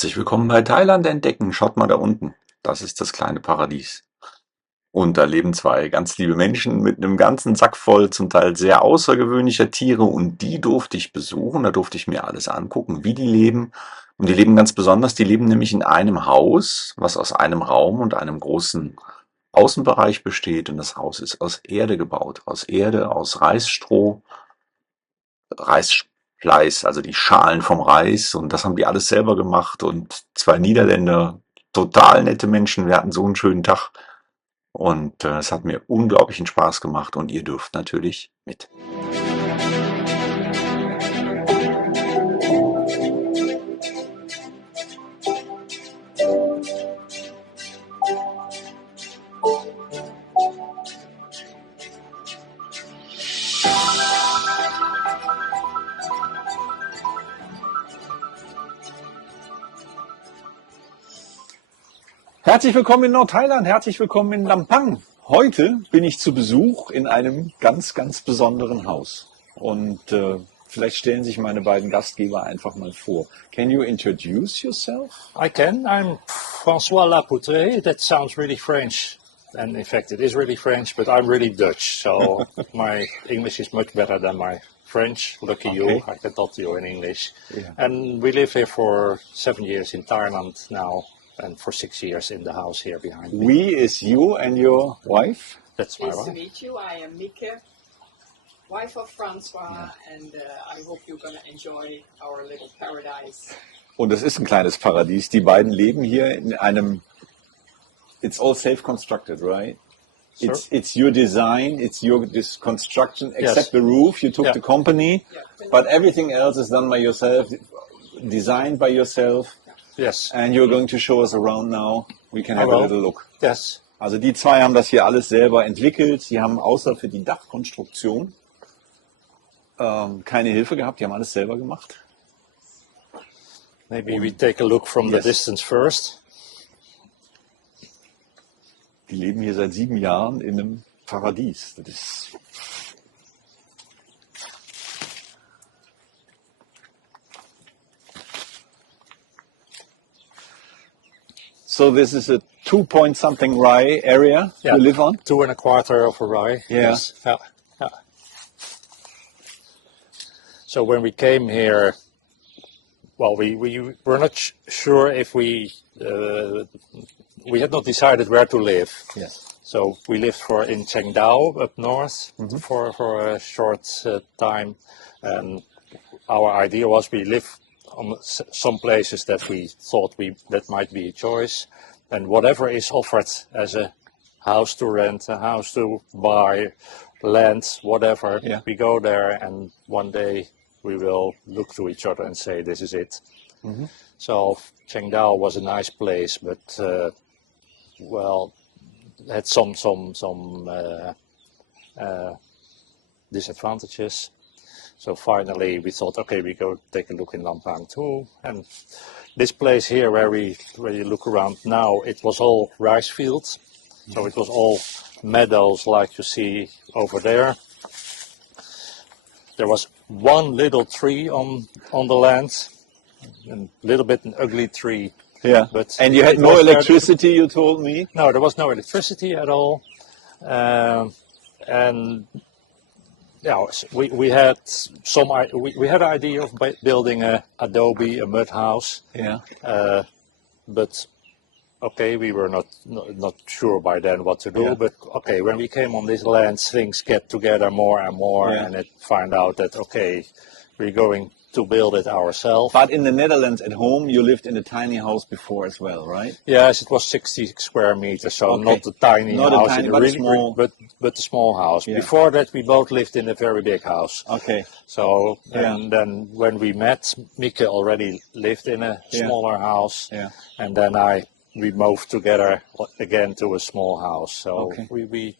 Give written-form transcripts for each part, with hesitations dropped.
Herzlich willkommen bei Thailand entdecken. Schaut mal da unten. Das ist das kleine Paradies. Und da leben zwei ganz liebe Menschen mit einem ganzen Sack voll, zum Teil sehr außergewöhnlicher Tiere. Und die durfte ich besuchen. Da durfte ich mir alles angucken, wie die leben. Und die leben ganz besonders. Die leben nämlich in einem Haus, was aus einem Raum und einem großen Außenbereich besteht. Und das Haus ist aus Erde gebaut. Aus Erde, aus Reisstroh, Reisfleiß, also die Schalen vom Reis, und das haben die alles selber gemacht, und zwei Niederländer, total nette Menschen. Wir hatten so einen schönen Tag, und es hat mir unglaublichen Spaß gemacht, und ihr dürft natürlich mit. Herzlich willkommen in Nordthailand, herzlich willkommen in Lampang. Heute bin ich zu Besuch in einem ganz, ganz besonderen Haus. Und vielleicht stellen sich meine beiden Gastgeber einfach mal vor. Can you introduce yourself? I can. I'm François Lapoutre. That sounds really French. And in fact, it is really French, but I'm really Dutch. So my English is much better than my French. Lucky you, I can talk to you in English. Yeah. And we live here for 7 years in Thailand now, and for 6 years in the house here behind me. We is you and your wife. That's my Nice to wife. meet you. I am Mieke, wife of Francois, and I hope you're going to enjoy our little paradise. Und es ist ein kleines Paradies. Die beiden leben hier in einem. It's all self-constructed, right? Sure. It's your design, it's your this construction, Yes. except the roof. You took Yeah. the company, Yeah. but everything else is done by yourself, designed by yourself. Yes. And you're going to show us around now. We can have a will. little look. Yes. Also die zwei haben das hier alles selber entwickelt. Sie haben außer für die Dachkonstruktion keine Hilfe gehabt. Die haben alles selber gemacht. Maybe we take a look from Yes. the distance first. Die leben hier seit 7 Jahren in einem Paradies. Das ist So this is a 2 point something rai area Yeah. you live on? 2.25 of a rye. Yeah. Yes. Yeah. Yeah. So when we came here, well, we were not sure if we had not decided where to live. Yes. So we lived in Chengdao up north for a short time, and our idea was we live on some places that we thought that might be a choice, and whatever is offered as a house to rent, a house to buy, land, whatever, Yeah. we go there, and one day we will look to each other and say this is it. So Chengdao was a nice place, but well, had some disadvantages. So finally we thought, okay, we go take a look in Lampang too. And this place here where you look around now, it was all rice fields. So it was all meadows like you see over there. There was one little tree on the land, a little bit an ugly tree. Yeah. But And you had it no was there- electricity, you told me? No, there was no electricity at all, and yeah, we had we had an idea of building a adobe, a mud house, Yeah. but okay, we were not sure by then what to do. Yeah. But okay, when we came on this land, things get together more and more, Yeah. and it find out that okay, we're going to build it ourselves. But in the Netherlands at home, you lived in a tiny house before as well, right? Yes, it was 60 square meters, so Okay. not a tiny Not a house, tiny, it but a really, small. but a small house. Yeah. Before that, we both lived in a very big house. Okay. So, Yeah. and then when we met, Mieke already lived in a Yeah. smaller house, Yeah. and then we moved together again to a small house. So Okay. we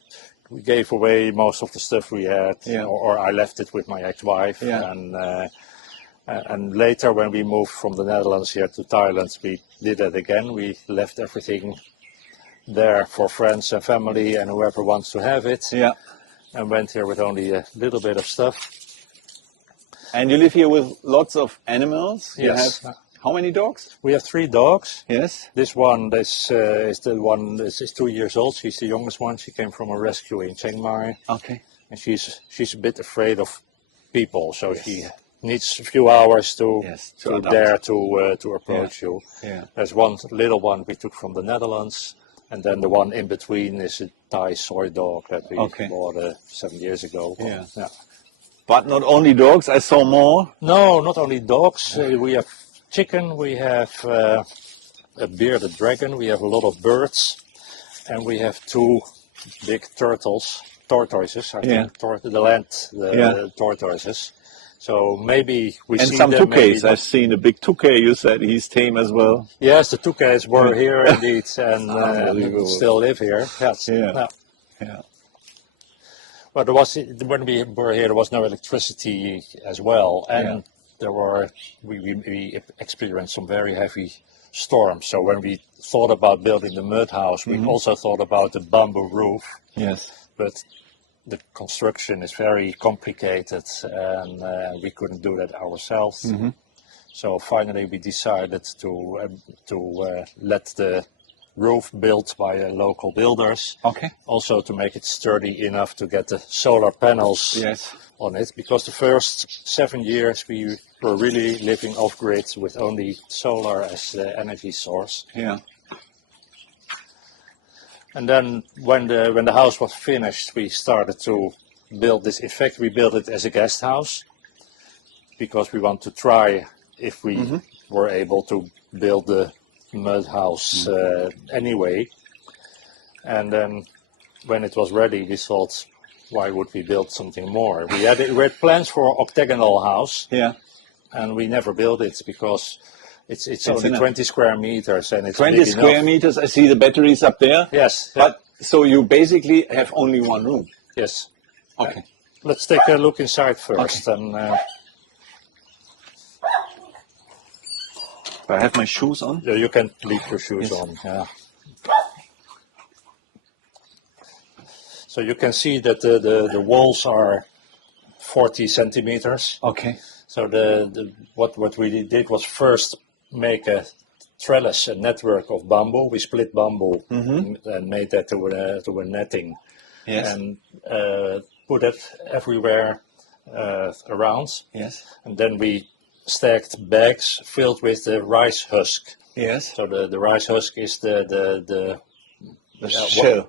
gave away most of the stuff we had, Yeah. or I left it with my ex-wife, Yeah. and later, when we moved from the Netherlands here to Thailand, we did that again. We left everything there for friends and family and whoever wants to have it, Yeah. and went here with only a little bit of stuff. And you live here with lots of animals. You Yes. have How many dogs? We have 3 dogs. Yes. This one is the one that is 2 years old. She's the youngest one. She came from a rescue in Chiang Mai, Okay. and she's a bit afraid of people, so Yes. she needs a few hours to Yes, to to adapt. dare to approach you. Yeah. There's one little one we took from the Netherlands, and then the one in between is a Thai soy dog that we Okay. bought 7 years ago. Yeah. Yeah. But not only dogs, I saw more. No, not only dogs. We have chicken. We have a bearded dragon. We have a lot of birds, and we have 2 big tortoises. I Yeah. think the tortoises. So maybe we And see some them. Maybe toucans. not. I've seen a big toucan. You said he's tame as well. Yes, the toucans were here indeed, and Unbelievable. still live here. Yes. Yeah. No. Yeah. But when we were here, there was no electricity as well, and we experienced some very heavy storms. So when we thought about building the mud house, we also thought about the bamboo roof, Yes. but the construction is very complicated, and we couldn't do that ourselves. So finally, we decided to let the roof built by local builders. Okay. Also to make it sturdy enough to get the solar panels Yes. on it, because the first 7 years we were really living off grid with only solar as the energy source. Yeah. And then when the house was finished, we started to build this. In fact, we built it as a guest house because we want to try if we were able to build the mud house anyway. And then when it was ready, we thought, why would we build something more? We had plans for octagonal house, Yeah. and we never built it because it's only enough. 20 square meters and it's 20 big square enough. meters. I see the batteries up there. Yes, But so you basically have only one room. yes. Okay. Let's take a look inside first. And I have my shoes on. you can leave your shoes Yes. on. Yeah. So you can see that the walls are 40 centimeters. Okay. So what we did was first make a trellis, a network of bamboo. We split bamboo and made that to a netting, Yes. and put it everywhere around. Yes. And then we stacked bags filled with the rice husk. Yes. So the rice husk is the shell.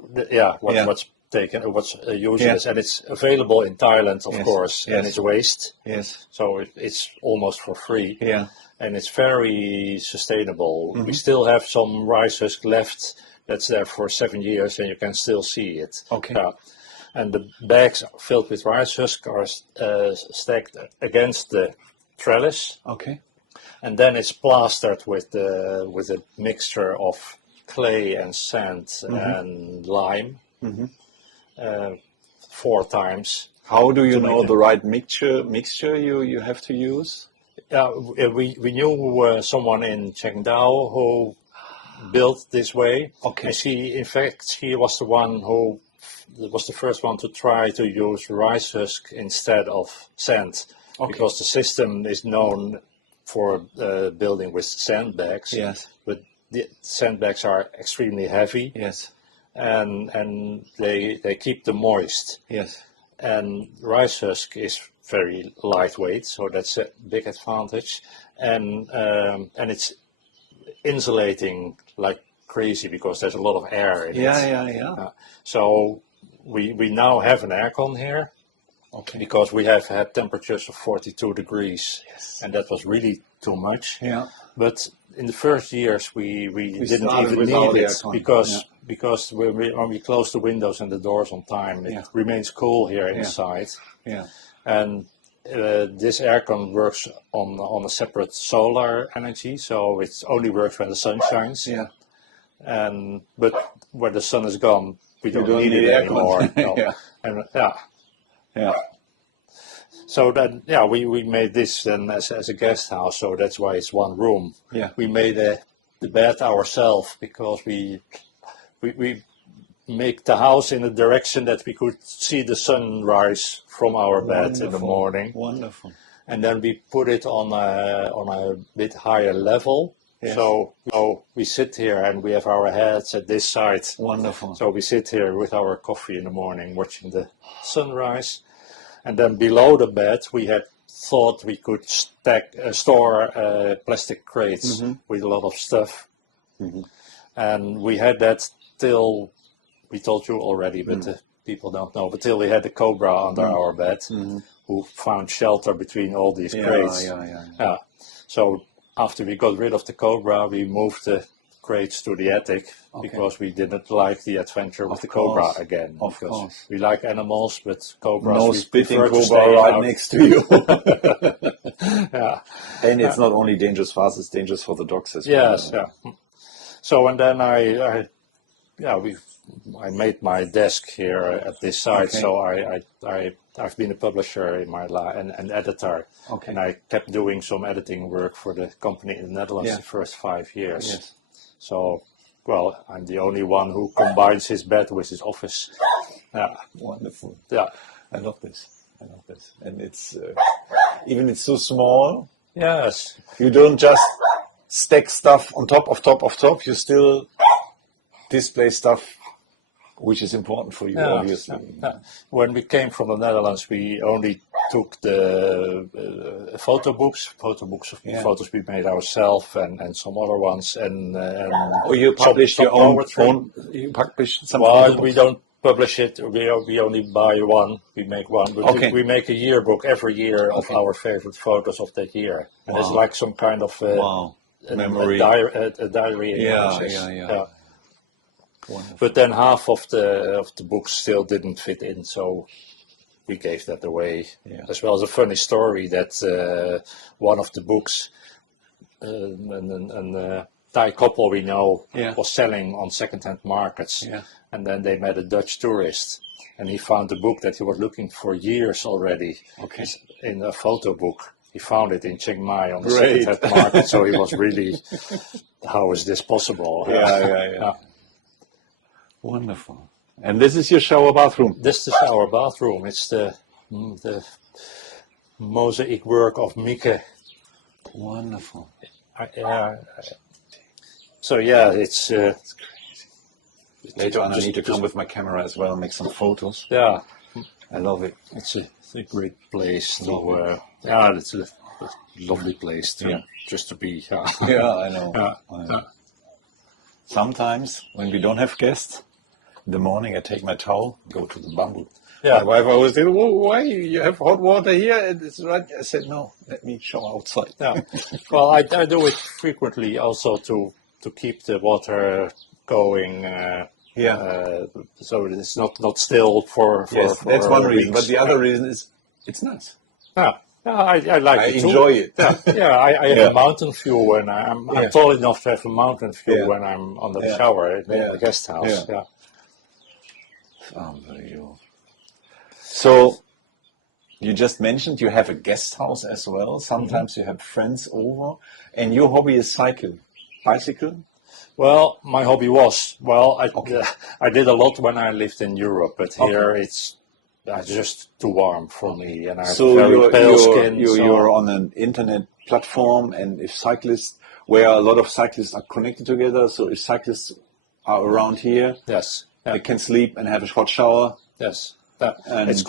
what's taken, what's used, Yeah. and it's available in Thailand, of Yes, course, and yes. it's waste, Yes. so it's almost for free, Yeah. and it's very sustainable. We still have some rice husk left that's there for 7 years, and you can still see it. Okay. And the bags filled with rice husk are stacked against the trellis, Okay. and then it's plastered with a mixture of clay and sand and lime 4 times. How do you make know it. the right mixture you have to use? We knew someone in Chengdao who built this way. Okay. And she was the one who was the first one to try to use rice husk instead of sand, Okay. because the system is known for building with sandbags. Yes. But the sandbags are extremely heavy, Yes. and they keep them moist. Yes. And rice husk is very lightweight, so that's a big advantage. And it's insulating like crazy because there's a lot of air in it. Yeah. So we now have an aircon here Okay. because we have had temperatures of 42 degrees, and that was really too much. Yeah. But in the first years, we didn't started even without need it aircon, because when we close the windows and the doors on time, it remains cool here inside. Yeah. And this aircon works on a separate solar energy, so it only works when the sun shines. Yeah. But when the sun is gone, we don't don't need need it aircon. anymore. No. Yeah. And, Yeah. So then, we made this then as a guest house, so that's why it's one room. Yeah. We made the bed ourselves because we make the house in a direction that we could see the sunrise from our bed in the morning. Wonderful. and then we put it on a bit higher level. Yes. So we sit here and we have our heads at this side. Wonderful. So we sit here with our coffee in the morning, watching the sunrise, and then below the bed we had thought we could store plastic crates with a lot of stuff, and we had that till we told you already, but the people don't know. But till we had the cobra under our bed, who found shelter between all these crates. Yeah. So after we got rid of the cobra, we moved the crates to the attic because we didn't like the adventure with the cobra again. Of course. We like animals, but cobras No we spitting prefer to cobra stay right out. next to you. Yeah. And it's not only dangerous for us, it's dangerous for the dogs as well. Yes. Yeah. So and then I made my desk here at this side. Okay. So I've been a publisher in my life and editor. Okay. And I kept doing some editing work for the company in the Netherlands Yeah. the first 5 years. Yes. So, well, I'm the only one who combines his bed with his office. Yeah. Wonderful. Yeah. I love this. And it's, even it's so small, Yes. you don't just stack stuff on top of top, you still display stuff which is important for you, obviously. Yeah. When we came from the Netherlands, we only took the photo books of photos we made ourselves and some other ones. And You published some your own, poetry. you published some Well, photo we books? don't publish it. We only buy one. We make one. But Okay. we make a yearbook every year of our favorite photos of that year. And it's like some kind of Wow. Memory. a diary. in Yeah, images. yeah. Wonderful. But then half of the books still didn't fit in, so we gave that away. Yeah. As well as a funny story that one of the books, a Thai couple we know, was selling on second-hand markets. Yeah. And then they met a Dutch tourist, and he found a book that he was looking for years already. Okay. In a photo book. He found it in Chiang Mai on the Great. second-hand market, so he was really, how is this possible? Yeah. Wonderful. And this is your shower bathroom? This is our bathroom. It's the mosaic work of Mieke. Wonderful. So yeah, it's Later on, I need to come with my camera as well and make some photos. yeah, I love it. it's a great place to it's a lovely place to just to be. Yeah, I know. Yeah. I know. Sometimes when we don't have guests, in the morning I take my towel, go to the bamboo. Yeah. My wife always said, "Whoa, why you have hot water here?" And it's right. I said, "No, let me shower outside." Yeah. Well, I do it frequently also to keep the water going. So it's not still for Yes, that's one reason. weeks. But the other reason is it's nice. Yeah, I like I it too. enjoy it. Yeah, I have Yeah. a mountain view when I'm tall enough to have a mountain view Yeah. when I'm on the Yeah. shower in Yeah. the guest house. Yeah. Yeah. Unbelievable. So you just mentioned you have a guest house as well. Sometimes you have friends over, and your hobby is bicycle. Well, my hobby was I did a lot when I lived in Europe, but here it's just too warm for me, and I have So very pale skin. you're on an internet platform, and if cyclists, where a lot of cyclists are connected together, so if cyclists are around here, Yes. Yeah. they can sleep and have a hot shower, Yes. Yeah. And, It's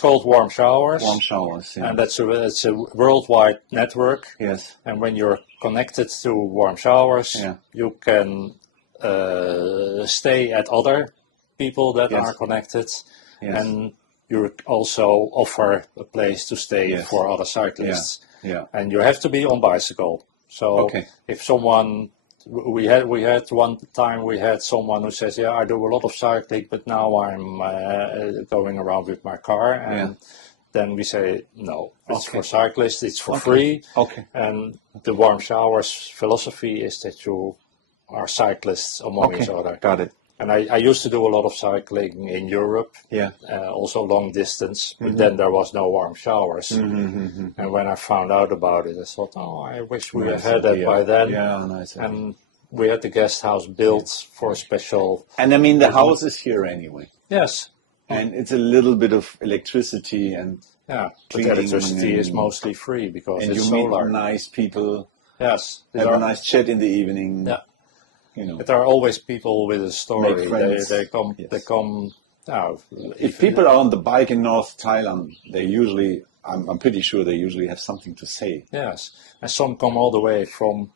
called Warm Showers. warm showers. Yeah. And it's a worldwide network. Yes. And when you're connected to Warm Showers, Yeah. you can stay at other people that Yes. are connected. Yes. And you also offer a place to stay Yes. for other cyclists. Yeah. And you have to be on bicycle. So Okay. if someone we had one time we had someone who says, "Yeah, I do a lot of cycling, but now I'm going around with my car." And then we say, "No, it's Okay. for cyclists. It's for free." Okay. And the Warm Showers philosophy is that you are cyclists among each other. Got it. And I used to do a lot of cycling in Europe, Yeah. also long distance, but then there was no warm showers. And when I found out about it, I thought, oh, I wish we had had that idea. by then. Yeah, nice. And we had the guest house built for a special. And I mean, the house is here anyway. Yes. And it's a little bit of electricity and Yeah, but cleaning electricity is and- mostly free because and it's you meet solar. nice people, Yes, these have a are, nice chat in the evening. yeah. You know, But there are always people with a story. Make friends. They come. Yes. They come. if people are on the bike in North Thailand, they usually, I'm pretty sure they usually have something to say. Yes, and some come all the way from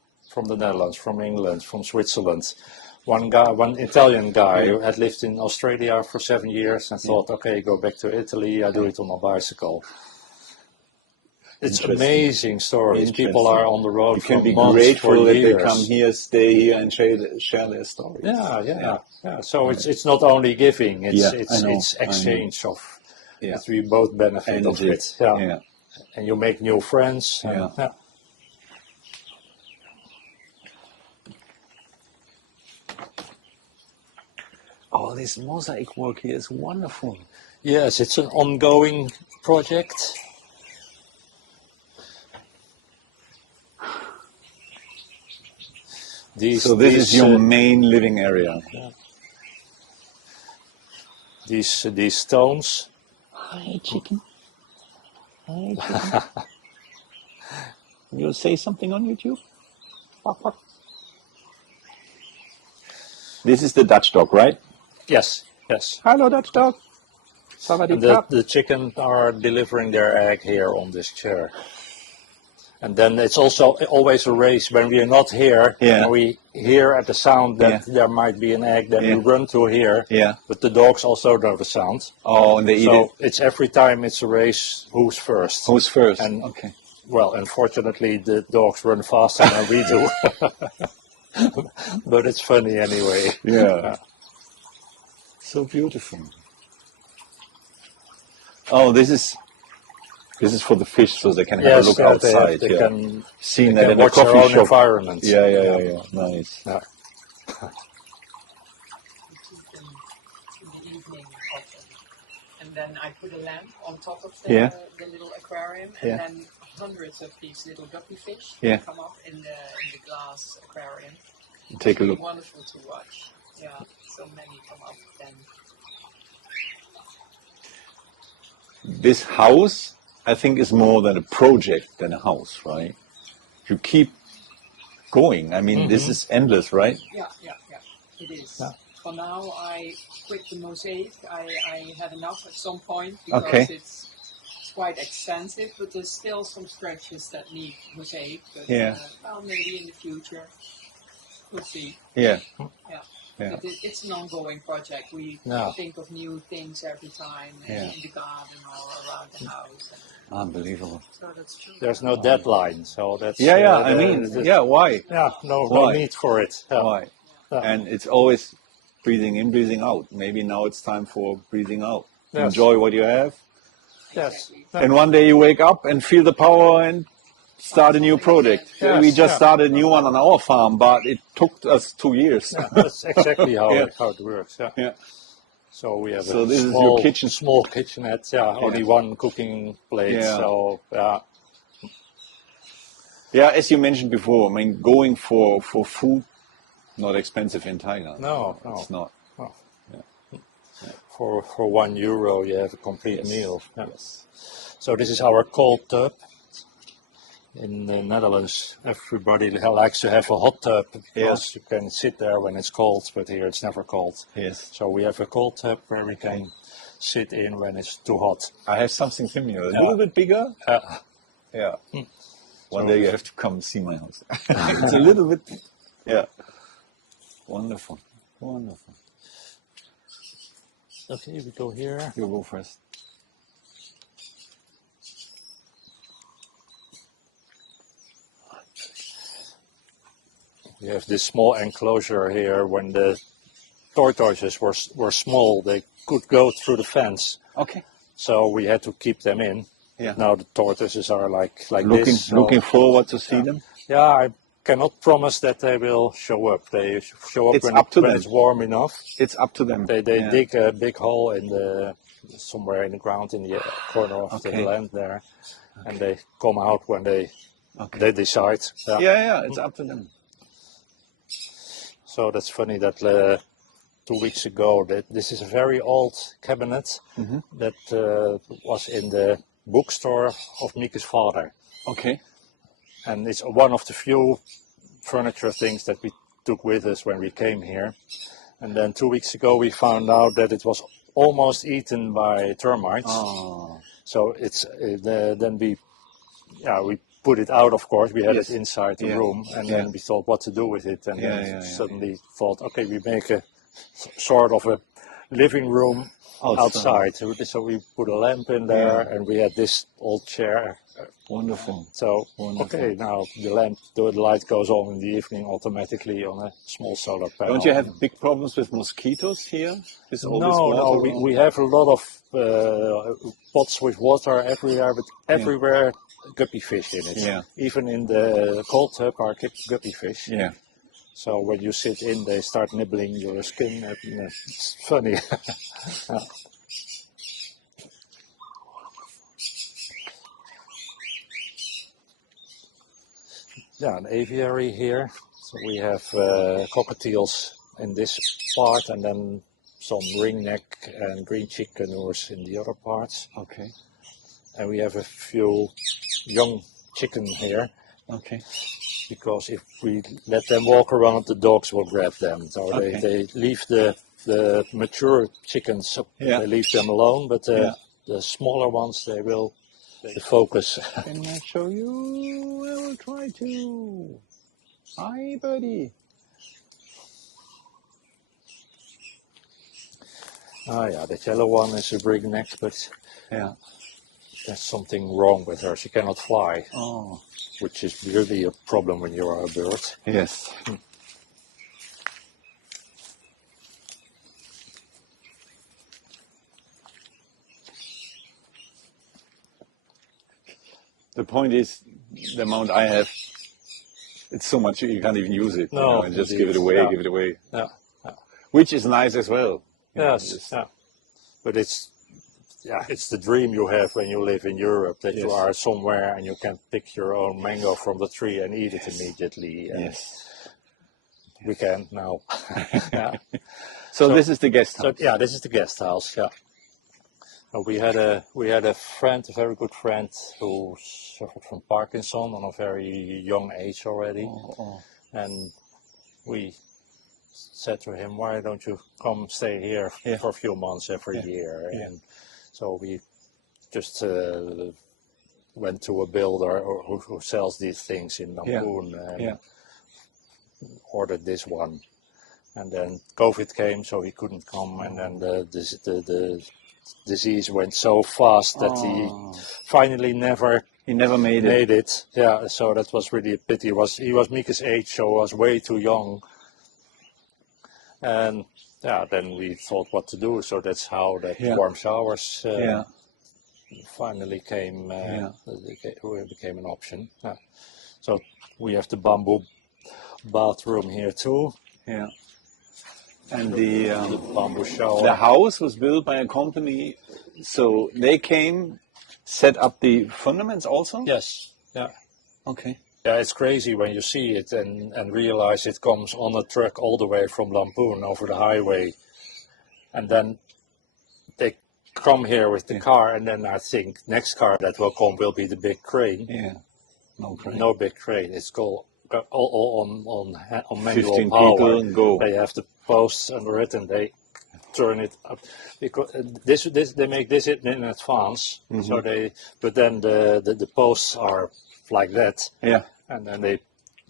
the Netherlands, from England, from Switzerland. One Italian guy who had lived in Australia for 7 years and thought, okay, go back to Italy. I do it on a bicycle. It's Interesting. amazing stories. People Interesting. are on the road You for can be months, grateful for that years. they come here, stay here, and share their stories. Yeah. So it's not only giving; it's Yeah, I know, it's exchange of. Yeah. That we both benefit of Energy. it. Yeah. Yeah. And you make new friends. And, Yeah. Oh, this mosaic work here is wonderful. Yes, it's an ongoing project. So this is your main living area. These stones. Hi, chicken. Hi, chicken. You'll say something on YouTube? This is the Dutch dog, right? Yes. Hello, Dutch dog. And the chicken are delivering their egg here on this chair. And then it's also always a race when we are not here. Yeah. And we hear at the sound that there might be an egg, then we run to here. Yeah. But the dogs also know the sound. Oh, and they eat it. So it's every time it's a race, who's first. Who's first? And okay. well, unfortunately, the dogs run faster than we do. But it's funny anyway. Yeah. So beautiful. Oh, this is for the fish, so they can have a look outside. They can, Seen they that can in a watch their coffee own shop. environment. Yeah. Nice. Yeah. In the evening often. And then I put a lamp on top of Yeah. the little aquarium, and Yeah. then hundreds of these little guppy fish Yeah. come up in the glass aquarium. Take a Really look. wonderful to watch. Yeah, so many come up then. This house, I think, is more than a project than a house, right? You keep going. I mean, this is endless, right? Yeah, it is. Yeah. For now, I quit the mosaic. I had enough at some point because Okay. it's quite expensive, but there's still some stretches that need mosaic. But Yeah. well, maybe in the future, we'll see. Yeah. Yeah. But it's an ongoing project. We Yeah. think of new things every time Yeah. in the garden or around the house. Unbelievable. So that's true. There's no deadline, so that's I mean, why? no Why? need for it. Yeah. Why? Yeah. And it's always breathing in, breathing out. Maybe now it's time for breathing out. Yes. Enjoy what you have. Yes. And one day you wake up and feel the power and start a new project. Yes, We just yeah. started a new one on our farm, but it took us 2 years. That's exactly how Yeah. it works. Yeah. Yeah. So we have So a this is small, your kitchen. small kitchenette. Yeah, only one cooking plate. Yeah. So yeah, Yeah, as you mentioned before, I mean, going for food, not expensive in Thailand. No. It's not. for €1 you have a complete Yes. meal. Yeah. Yes. So this is our cold tub. In the Netherlands, everybody likes to have a hot tub because you can sit there when it's cold, but here it's never cold. Yes. So we have a cold tub where we can sit in when it's too hot. I have something similar, a little bit bigger. Yeah. One day you have to come see my house. It's a little bit. Yeah. Wonderful. Wonderful. Okay, we go here. You go first. We have this small enclosure here. When the tortoises were small, they could go through the fence. Okay. So we had to keep them in. Yeah. Now the tortoises are like Looking this. So, looking forward to see them. yeah, I cannot promise that they will show up. They show up It's when, up to when them. it's warm enough. It's up to them. They Yeah. dig a big hole in the somewhere in the ground in the corner of the Okay. land there, and they come out when they Okay. decide. Yeah. Yeah, it's up to them. So that's funny that 2 weeks ago, that this is a very old cabinet Mm-hmm. that was in the bookstore of Mieke's father. Okay. And it's one of the few furniture things that we took with us when we came here. And then 2 weeks ago we found out that it was almost eaten by termites. Oh. So it's then we put it out, of course. We had Yes. it inside the Yeah. room, and Yeah. then we thought what to do with it. And then Yeah. suddenly thought, okay, we make a sort of a living room outside. So we put a lamp in there, and we had this old chair. Wonderful. So Wonderful. okay, now the light goes on in the evening automatically on a small solar panel. Don't you have big problems with mosquitoes here? With all this No, water? we have a lot of pots with water everywhere, but everywhere guppy fish in it. Yeah. Even in the cold tub are guppy fish. Yeah. So when you sit in, they start nibbling your skin. And, it's funny. Yeah, an aviary here. So we have cockatiels in this part, and then some ringneck and green chickeners in the other parts. Okay. And we have a few young chicken here, Okay. because if we let them walk around, the dogs will grab them. So Okay. they leave the mature chickens, so Yeah. they leave them alone, but Yeah. the smaller ones, they will focus. Can I show you? I will try to. Hi, buddy. Yeah, the yellow one is a ringneck, but Yeah. there's something wrong with her. She cannot fly, Oh. which is really a problem when you are a bird. Yes. The point is, the amount I have, it's so much you can't even use it. you No, know, and just indeed. give it away, Yeah. give it away. Yeah. Which is nice as well. you know, Yes, just- yeah. But it's the dream you have when you live in Europe, that you Yes. are somewhere and you can pick your own mango from the tree and eat it immediately. And Yes. we can now. Yeah. So this is the guest So house. yeah, this is the guest house. Yeah. We had a friend, a very good friend, who suffered from Parkinson on a very young age already, Oh. and we said to him, "Why don't you come stay here Yeah. for a few months every Yeah. year?" Yeah. And so we just went to a builder who sells these things in Lamphun and Yeah. ordered this one. And then COVID came, so he couldn't come, and then the disease went so fast that he Oh. finally never He never made it. made it. Yeah, so that was really a pity. He was Mieke's age, so was way too young. And yeah, then we thought what to do. So that's how that Yeah. warm showers Yeah. finally came. Yeah. Became an option. Yeah. So we have the bamboo bathroom here too. Yeah. And the Bamboo shower. the house was built by a company, so they came, set up the fundaments also. Yes. Yeah. Okay. Yeah, it's crazy when you see it and realize it comes on a truck all the way from Lamphun over the highway. And then they come here with the car, and then I think next car that will come will be the big crane. Yeah. No crane. No big crane. It's called all on manual 15 power. people and go. They have the posts under it, and they turn it up because this they make this in advance. Mm-hmm. So but then the posts are like that. Yeah. And then they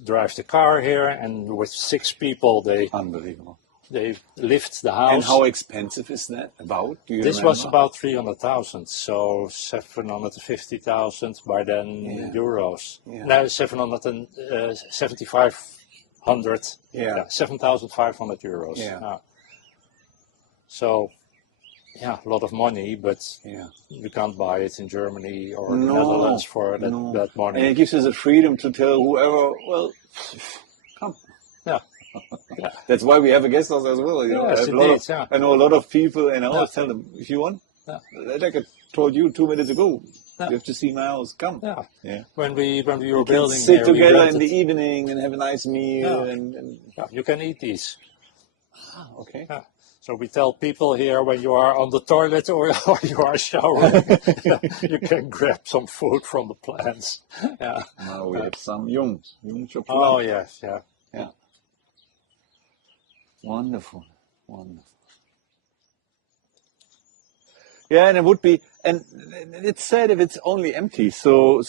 drive the car here, and with 6 people, Unbelievable. they lift the house. And how expensive is that? About? Do you This remember? was about 300,000, so 750,000 by then Yeah. euros. Yeah. Now 7,500. Yeah. 7,500 euros. Yeah. So, yeah, a lot of money, but Yeah. you can't buy it in Germany or the No, Netherlands for that no. that money. And it gives us the freedom to tell whoever, well, come. Yeah. Yeah. That's why we have a guest house as well. You know, Yes, I have a lot indeed, of- yeah. I know a lot of people, and I always Yeah. tell them, if you want, Yeah. like I told you 2 minutes ago, Yeah. you have to see my house. Come. Yeah. Yeah. When we were We can building sit here, we together in rented- the evening and have a nice meal. Yeah. And Yeah, you can eat these. okay. Yeah. So we tell people here when you are on the toilet or you are showering, you can grab some food from the plants. Yeah. Now we have some Jung chocolate. Oh yes, yeah. Yeah. Wonderful, wonderful. Yeah, and it would be, and it's sad if it's only empty. So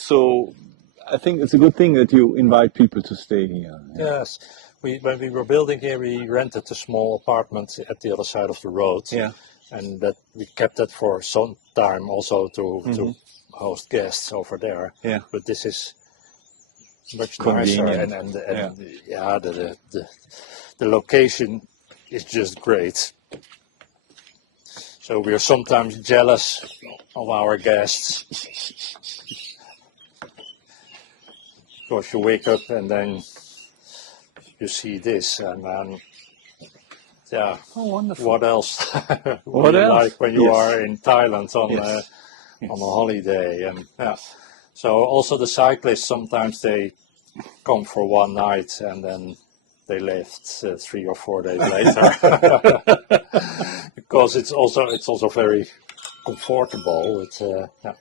I think it's a good thing that you invite people to stay here. Yes. When we were building here, we rented a small apartment at the other side of the road. Yeah. And that we kept that for some time also to host guests over there. Yeah. But this is much Convenient. nicer, and the location is just great. So we are sometimes jealous of our guests. Because you wake up and then you see this, and then yeah. Oh, wonderful. What else? What you else? like when you Yes. are in Thailand on Yes. on a holiday, and yeah. So also the cyclists sometimes they come for one night and then they left 3 or 4 days later because it's also very comfortable. It's yeah.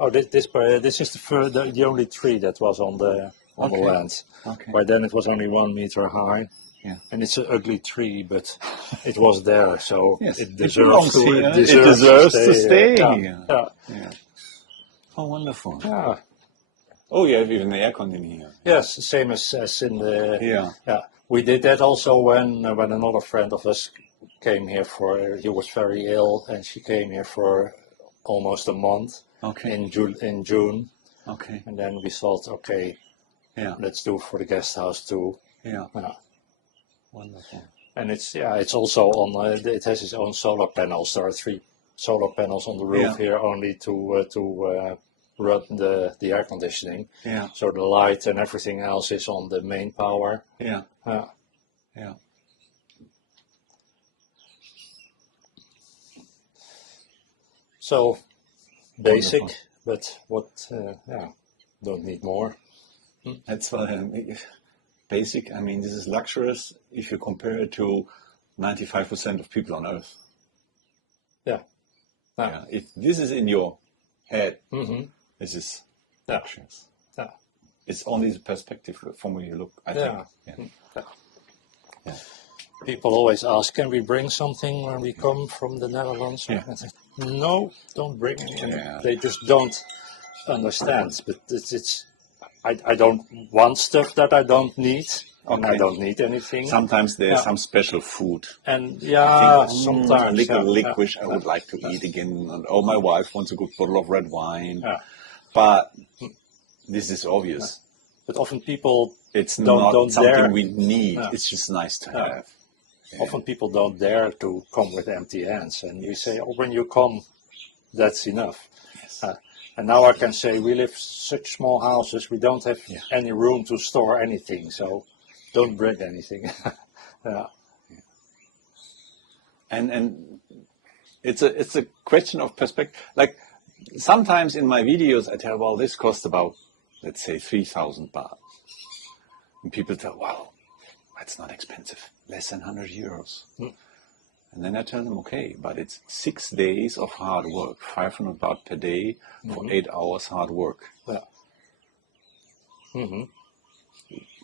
Oh, this is the only tree that was on the Okay. land. Okay. By then it was only 1 meter high. Yeah. And it's an ugly tree, but it was there, so Yes. it It deserves belongs to. here. It It deserves, deserves to here. stay Yeah. here. Yeah. Yeah. Oh, wonderful. Yeah. Oh, you have even the aircon in here. Yes, same as in the. Yeah. Yeah. We did that also when another friend of us came here for. He was very ill, and she came here for almost a month Okay. in June, Okay. and then we thought, okay, Yeah. let's do for the guest house too. Yeah. Yeah. Wonderful. And it's also on. It has its own solar panels. There are 3 solar panels on the roof Yeah. here, only to run the air conditioning. Yeah. So the light and everything else is on the main power. Yeah. Yeah. Yeah. So basic, Wonderful. but what? Yeah, don't need more. That's basic. I mean, this is luxurious if you compare it to 95% of people on Earth. Yeah. Yeah. If this is in your head, Mm-hmm. this is Yeah. luxurious. Yeah. It's only the perspective from where you look, I Yeah. think. Yeah. People always ask, can we bring something when we come from the Netherlands? Yeah. I say, no, don't bring anything. Yeah. They just don't understand. But I don't want stuff that I don't need. And I Okay. don't need anything. Sometimes there's Yeah. some special food. And I yeah, think, sometimes. licorice I would like to eat again. And, oh, my wife wants a good bottle of red wine. Yeah. But this is obvious. But often people It's Don't not something dare. we need. Yeah. It's just nice to Yeah. have. Often people don't dare to come with empty hands, and we say, "Oh, when you come, that's enough." Yes. And now I can say, we live such small houses, we don't have Yeah. any room to store anything, so don't bring anything. Yeah. And it's a question of perspective. Like sometimes in my videos I tell, well, this costs about, let's say, 3,000 baht. And people tell, wow, that's not expensive, less than 100 euros. Mm. And then I tell them, okay, but it's 6 days of hard work, 500 baht per day for 8 hours hard work. Yeah. Mm-hmm.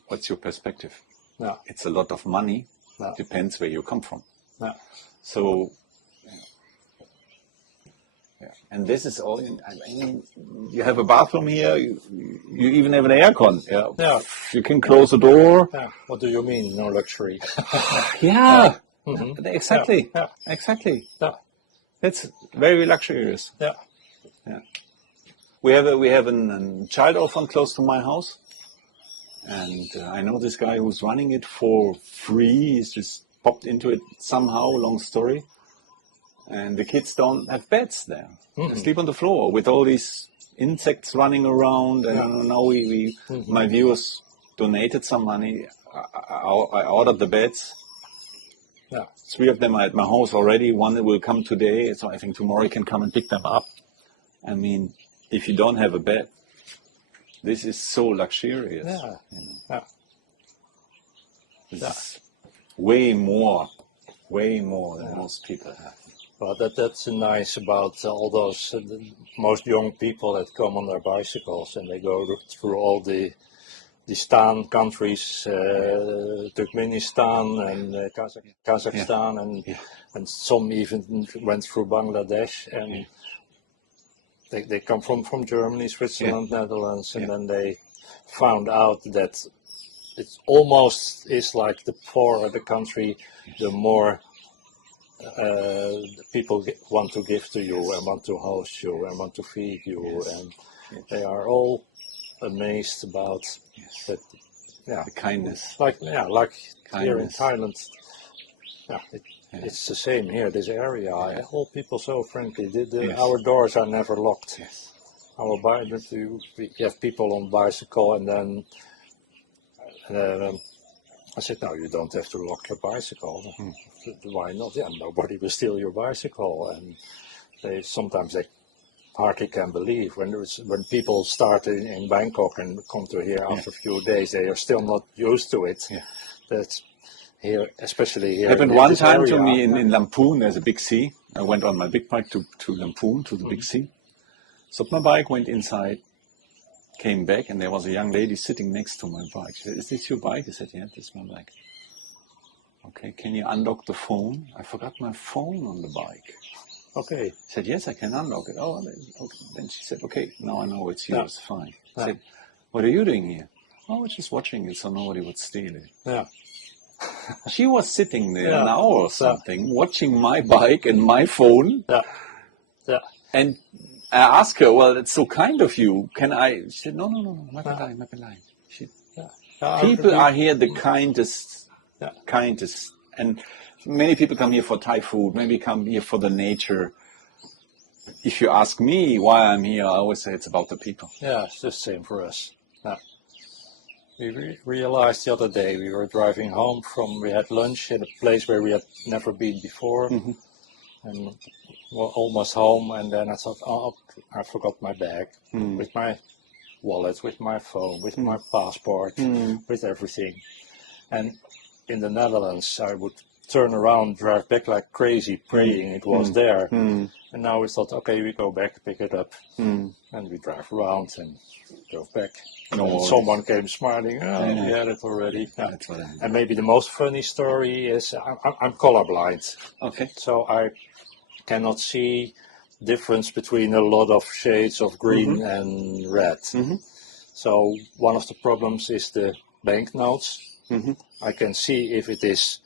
What's your perspective? Yeah. It's a lot of money. Yeah. Depends where you come from. Yeah. So, yeah. And this is all. I mean, you have a bathroom here. You even have an aircon. Yeah. Yeah. You can close the door. Yeah. What do you mean, no luxury? Yeah. Mhm. Exactly. Yeah. Exactly. Yeah. That's very luxurious. Yeah. We have a child orphan close to my house, and I know this guy who's running it for free. He's just popped into it somehow. Long story. And the kids don't have beds there. They sleep on the floor with all these insects running around. And now my viewers donated some money. I ordered the beds. Yeah. 3 of them are at my house already. One will come today, so I think tomorrow I can come and pick them up. I mean, if you don't have a bed, this is so luxurious. Yeah. You know. Yeah. This is way more Way more than most people have. Well, that's nice about all those the most young people that come on their bicycles and they go through all the Stan countries, Turkmenistan and Kazakhstan, and some even went through Bangladesh, and they come from Germany, Switzerland, Netherlands, and then they found out that it almost is like the poorer the country, the more people want to give to you and want to host you and want to feed you, and they are all amazed about that. Yeah, The kindness. like here in Kindness. Thailand. Yeah, it's the same here. This area, all people so friendly. Our doors are never locked. Yes. We have people on bicycle, and then I said, no, you don't have to lock your bicycle. Why not? Yeah, nobody will steal your bicycle. And sometimes they hardly can believe when people start in Bangkok and come to here after a few days, they are still not used to it. Yeah. That's here, especially here. Happened in one this time to area. me in Lamphun. There's a big sea. I went on my big bike to Lamphun, to the big sea. Stopped my bike, went inside, came back, and there was a young lady sitting next to my bike. She said, "Is this your bike?" I said, "Yeah, this is my bike." "Okay, can you unlock the phone?" I forgot my phone on the bike. Okay. I said, "Yes, I can unlock it." "Oh, okay." Then she said, "Okay, now I know it's yours. Fine." I said, "What are you doing here?" "Oh, we're just watching it so nobody would steal it." Yeah. She was sitting there an Yeah. hour or something, watching my bike and my phone. Yeah. Yeah. And I asked her, "Well, it's so kind of you. Can I?" She said, "No, not line. People are here the kindest, and many people come here for Thai food. Maybe come here for the nature. If you ask me why I'm here, I always say it's about the people. Yeah, it's the same for us. Yeah. We realized the other day we were driving home we had lunch at a place where we had never been before, and we're almost home. And then I thought, oh, I forgot my bag with my wallet, with my phone, with my passport, with everything. And in the Netherlands, I would turn around, drive back like crazy, praying it was there. And now we thought, okay, we go back, pick it up, and we drive around and drove back. And someone came smiling, we had it already. Yeah. That's what I mean. And maybe the most funny story is I'm colorblind. Okay. So I cannot see difference between a lot of shades of green and red. So one of the problems is the banknotes. I can see if it is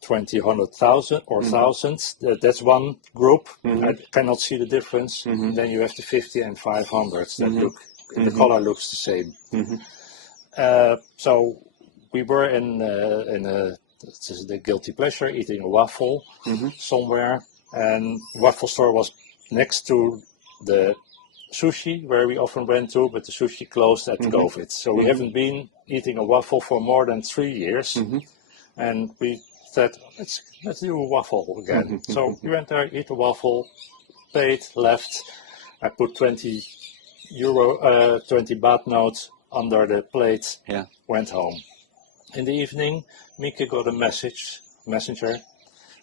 20, 100,000 or thousands. That's one group. I cannot see the difference. Then you have the 50 and 500s that look. The color looks the same. So we were in this is the guilty pleasure, eating a waffle somewhere, and waffle store was next to the sushi where we often went to, but the sushi closed at COVID. So we haven't been eating a waffle for more than 3 years, and we said let's do a waffle again. So we went there, eat a waffle, paid, left. I put 20 baht notes under the plate, went home. In the evening, Mika got a messenger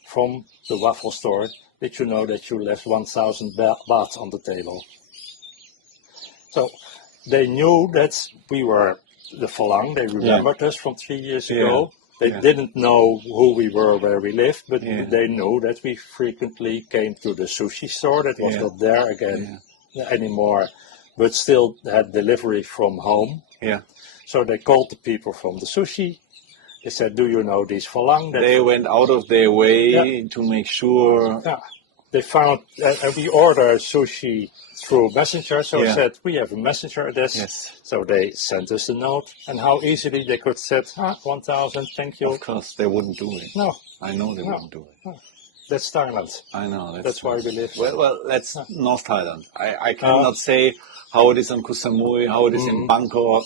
from the waffle store. Did you know that you left 1,000 baht on the table? So they knew that we were the Falang. They remembered us from 3 years ago. They didn't know who we were, where we lived, but they knew that we frequently came to the sushi store. That was not there again anymore, but still had delivery from home. So they called the people from the sushi. They said, "Do you know these Falang?" They went out of their way to make sure. They found, and we ordered sushi through Messenger, so I said, we have a Messenger address. So they sent us a note, and how easily they could say, 1,000, thank you. Of course, they wouldn't do it. No. I know they wouldn't do it. No. That's Thailand. I know. That's why we live. Well, that's North Thailand. I cannot say how it is in Koh Samui, how it is in Bangkok,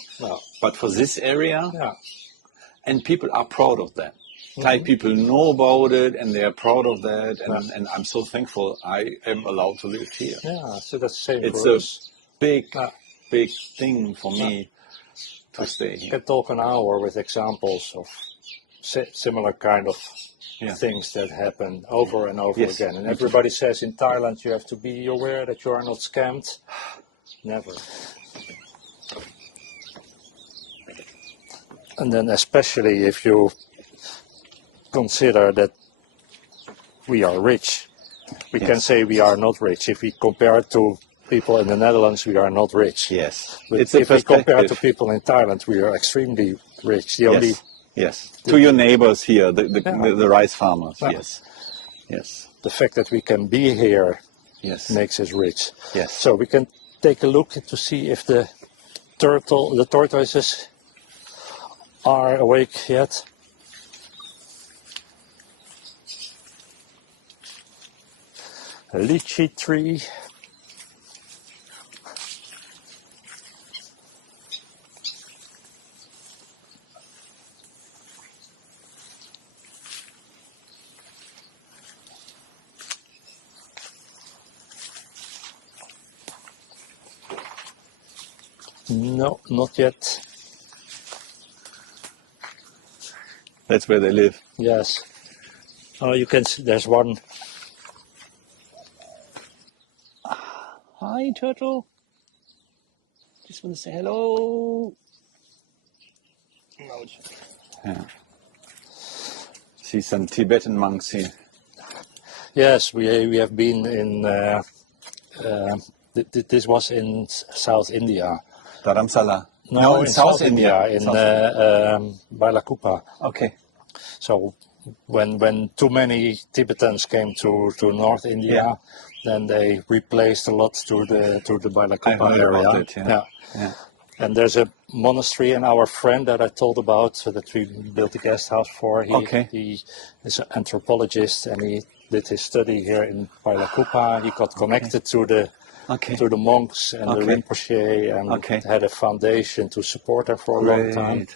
but for this area, and people are proud of that. Thai people know about it, and they are proud of that, and I'm so thankful I am allowed to live here. Yeah, so that's the same It's for a us. big thing for me to stay I here. can talk an hour with examples of similar kind of things that happen over and over Yes, again. And me too. everybody says in Thailand you have to be aware that you are not scammed. Never. And then especially if you consider that we are rich. We can say we are not rich. If we compare it to people in the Netherlands, we are not rich. Yes. But It's a if we compare to perspective. people in Thailand, we are extremely rich. The Yes. only Yes. To your neighbors here, Yeah. the rice farmers. Yeah. Yes. Yes. the fact that we can be here Yes. makes us rich. Yes. So we can take a look to see if the tortoises are awake yet. A lychee tree. No, not yet. That's where they live. Yes. Oh, you can see there's one. Hi, turtle. Just want to say hello. Yeah. See some Tibetan monks here. Yes, we have been in. This was in South India. Dharamsala. No, in South India. in South India. Bailakupa. Okay. So when too many Tibetans came to North India, then they replaced a lot to the I Bailakupa heard area. about it, yeah. Yeah. And there's a monastery, and our friend that I told about, so that we built a guest house for, he is an anthropologist, and he did his study here in Bailakupa. He got connected to the monks and the Rinpoche, and had a foundation to support them for a long time.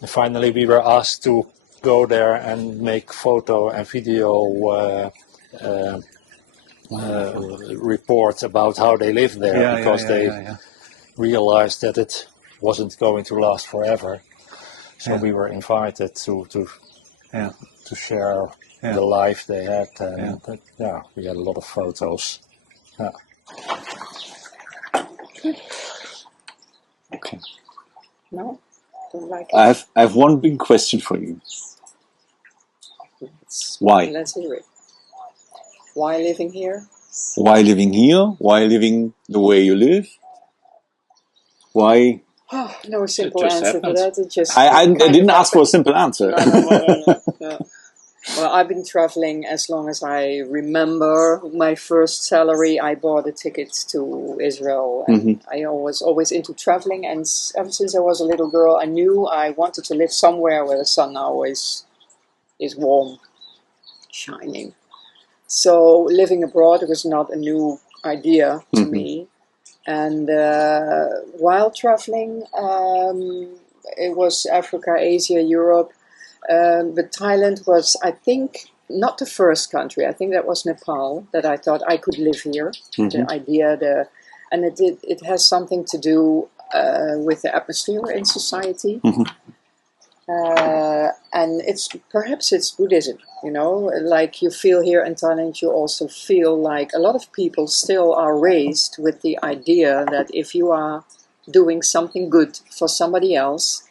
And finally, we were asked to go there and make photo and video reports about how they live there, because they realized that it wasn't going to last forever. So we were invited to share the life they had, and we had a lot of photos. Yeah. Okay. No? Don't like it? I have one big question for you. Why? Let's hear it. Why living here? Why living here? Why living the way you live? Why? No simple just answer for happens. that. It just I kind didn't of ask for a happened. simple answer. No. Well, I've been traveling as long as I remember. My first salary, I bought a ticket to Israel, and I was always into traveling. And ever since I was a little girl, I knew I wanted to live somewhere where the sun always is warm, shining. So living abroad was not a new idea to me. And while traveling, it was Africa, Asia, Europe. But Thailand was, I think, not the first country. I think that was Nepal that I thought I could live here. The idea, and it has something to do with the atmosphere in society. And perhaps it's Buddhism, like you feel here in Thailand, you also feel like a lot of people still are raised with the idea that if you are doing something good for somebody else,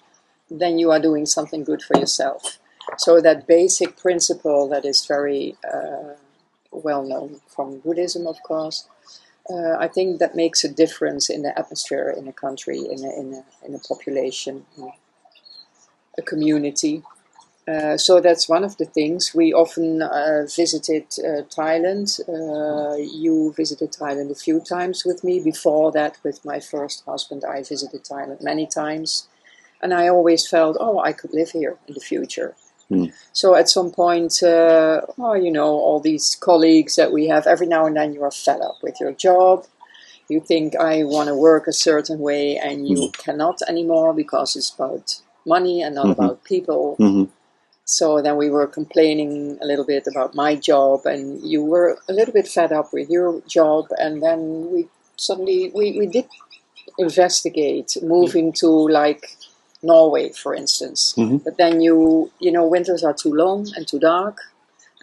then you are doing something good for yourself. So that basic principle that is very well known from Buddhism, of course, I think that makes a difference in the atmosphere in a country, in a population, a community. So that's one of the things. We often visited Thailand. You visited Thailand a few times with me. Before that, with my first husband, I visited Thailand many times. And I always felt, I could live here in the future. So at some point, all these colleagues that we have, every now and then you are fed up with your job. You think, I want to work a certain way, and you cannot anymore because it's about money and not about people. So then we were complaining a little bit about my job, and you were a little bit fed up with your job. And then we suddenly, we did investigate moving to Norway, for instance. Mhm. But then you know, winters are too long and too dark,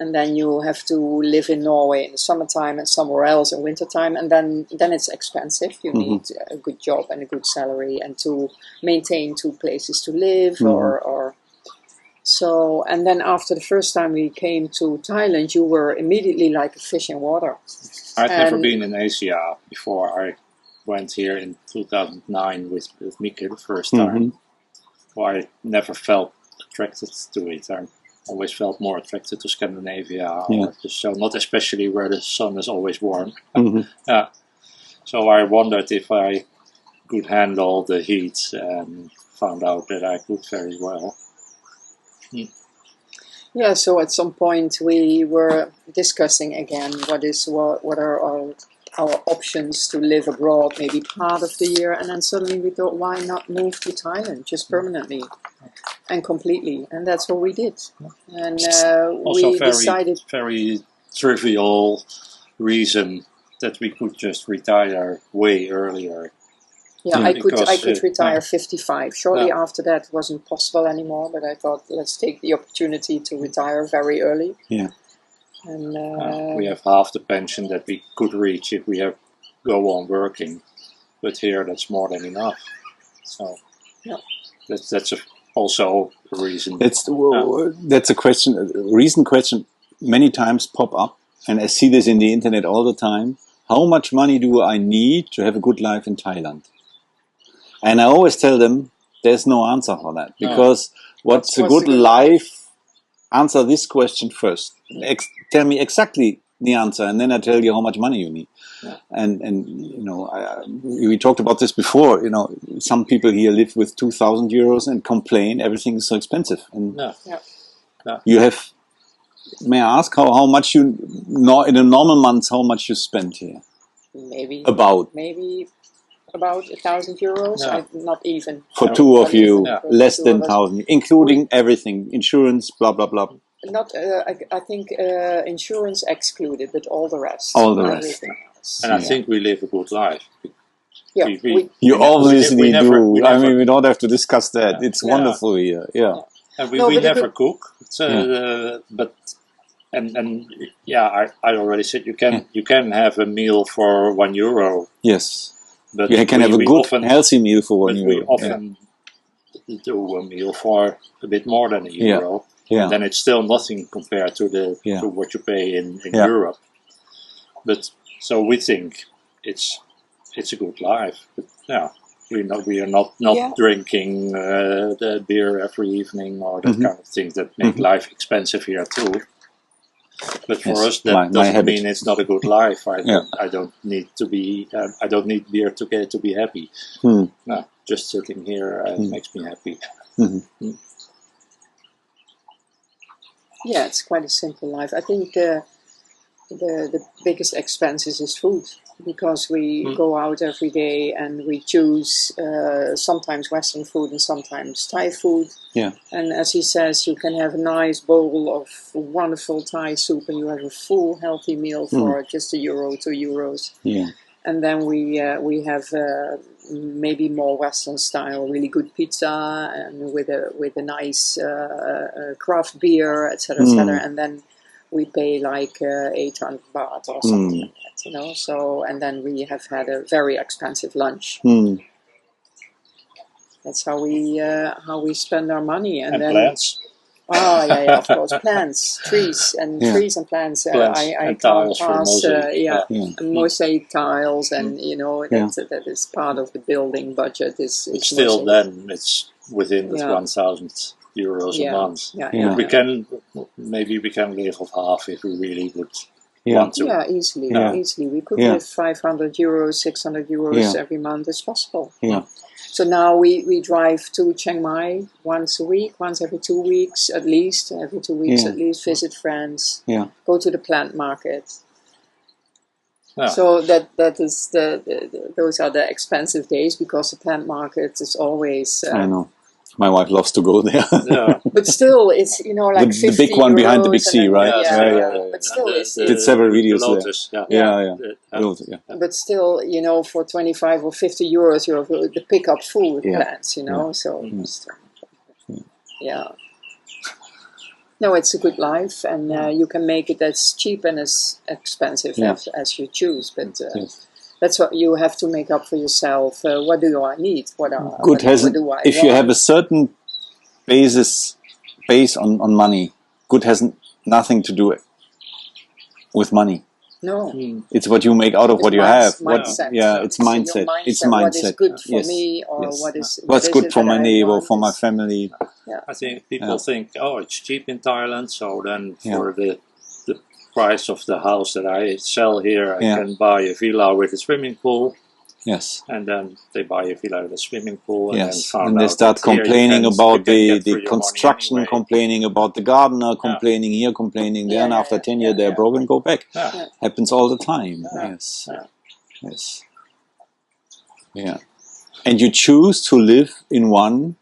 and then you have to live in Norway in the summertime and somewhere else in wintertime, and then it's expensive. You need a good job and a good salary, and to maintain 2 places to live, or so. And then after the first time we came to Thailand, you were immediately like a fish in water. I'd never And- been in Asia before I went here in 2009 with Mieke the first time. So I never felt attracted to it. I always felt more attracted to Scandinavia, or so not especially where the sun is always warm. So I wondered if I could handle the heat, and found out that I could very well. Yeah, so at some point we were discussing again what are our options to live abroad, maybe part of the year, and then suddenly we thought, why not move to Thailand just permanently and completely, and that's what we did. And Also we decided. very trivial reason that we could just retire way earlier. Yeah, I could Because, retire 55. Shortly after that, it wasn't possible anymore. But I thought, let's take the opportunity to retire very early. Yeah. And We have half the pension that we could reach if we go on working, but here that's more than enough. So that's also a reason. That's a question, a recent question. Many times pop up, and I see this in the internet all the time. How much money do I need to have a good life in Thailand? And I always tell them there's no answer for that, because what's a good life? Answer this question first. Tell me exactly the answer, and then I tell you how much money you need. And you know, we talked about this before. You know, some people here live with 2,000 euros and complain everything is so expensive. And you have. May I ask how much you in a normal month? How much you spend here? maybe About 1,000 euros. Not even for two of you, for less two than of us. 1,000, including everything, insurance, blah blah blah. Not, I think insurance excluded, but all the rest. All the rest. Everything else. And I think we live a good life. Yeah, You obviously we never- do. we I never- mean, we don't have to discuss that. It's wonderful here. Yeah. And No, we but never cook. So, but I already said you can have a meal for €1. Yes. But You can have a good, healthy meal for €1. We often do a meal for a bit more than €1. Yeah. Then it's still nothing compared to to what you pay in Europe. But so we think it's a good life. But we are not drinking the beer every evening or that kind of things that make life expensive here too. But for us, that doesn't mean it's not a good life. I don't need to be. I don't need beer to be happy. No, just sitting here makes me happy. Yeah, it's quite a simple life. I think the biggest expenses is food, because we go out every day and we choose sometimes Western food and sometimes Thai food. Yeah. And as he says, you can have a nice bowl of wonderful Thai soup and you have a full healthy meal for just €1, €2. Yeah. And then we have maybe more Western style, really good pizza, and with a nice craft beer, etc., etc. And then we pay like 800 baht or something like that, you know. So, and then we have had a very expensive lunch. That's how we spend our money, and then plants. Oh yeah, of course, plants, trees and plants. I can't pass. Mosaic tiles, and you know that is part of the building budget. Is still then it's within the €1,000 a month. We can live off half if we really would want to. Yeah, easily. We could live €500, €600 every month. It's possible. Yeah. So now we drive to Chiang Mai once a week, once every 2 weeks at least, visit friends, go to the plant market. Yeah. So that is those are the expensive days, because the plant market is always I know. My wife loves to go there. Yeah. But still, it's, you know, like The 50 big one behind the big euros sea, and then- right? Yeah. But still, it's, Did several videos the there. Lotus, yeah. Yeah. Yeah. but still, you know, for 25 or 50 euros, you have the pickup food Yeah. plans, you know, so, Mm-hmm. still, yeah. No, it's a good life, and you can make it as cheap and as expensive Yeah. as you choose, but Yes. that's what you have to make up for yourself. What do I need? What Good hasn't. do I If you want? have a certain base on money, good hasn't nothing to do with money. No. It's what you make out of It's what you have. mindset. It's your mindset. It's mindset. What is good for Yes. me, or Yes. what is What's what good is for it my that I neighbor, want for my is- family. I think people Yeah. think, oh, it's cheap in Thailand, so then Yeah. for the price of the house that I sell here, I Yeah. can buy a villa with a swimming pool, Yes. and then they buy a villa with a swimming pool, and then Yes. found And they out start that here you complaining can- about you can get for the your money construction, anyway. complaining about the gardener, complaining here, complaining there, Yeah, and yeah, after yeah, 10 years they're yeah. broken, go back. Yeah. Happens all the time. Yeah. Yes. Yeah. Yes. Yeah. And you choose to live in one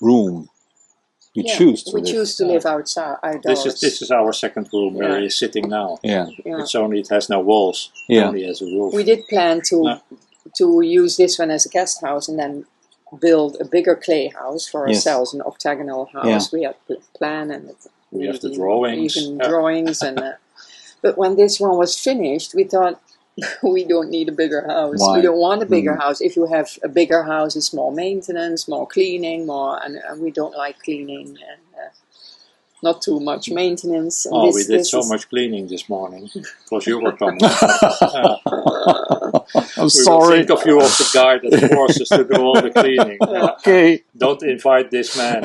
room. You Yeah, choose to we live. choose to live outside. This is our second room where Yeah. he's sitting now. Yeah. Yeah. It has no walls. It Yeah. only has a roof. We did plan Yeah. to use this one as a guest house and then build a bigger clay house for Yes. ourselves, an octagonal house. We had plan and We have the drawings. even Yeah. drawings, and but when this one was finished, we thought we don't need a bigger house. Why? We don't want a bigger Mm. house. If you have a bigger house, it's more maintenance, more cleaning, and we don't like cleaning and not too much maintenance. And Oh, we did this so is- much cleaning this morning because you were coming. I'm We will sorry. think of you as the guy that forces to do all the cleaning. Okay. Don't invite this man.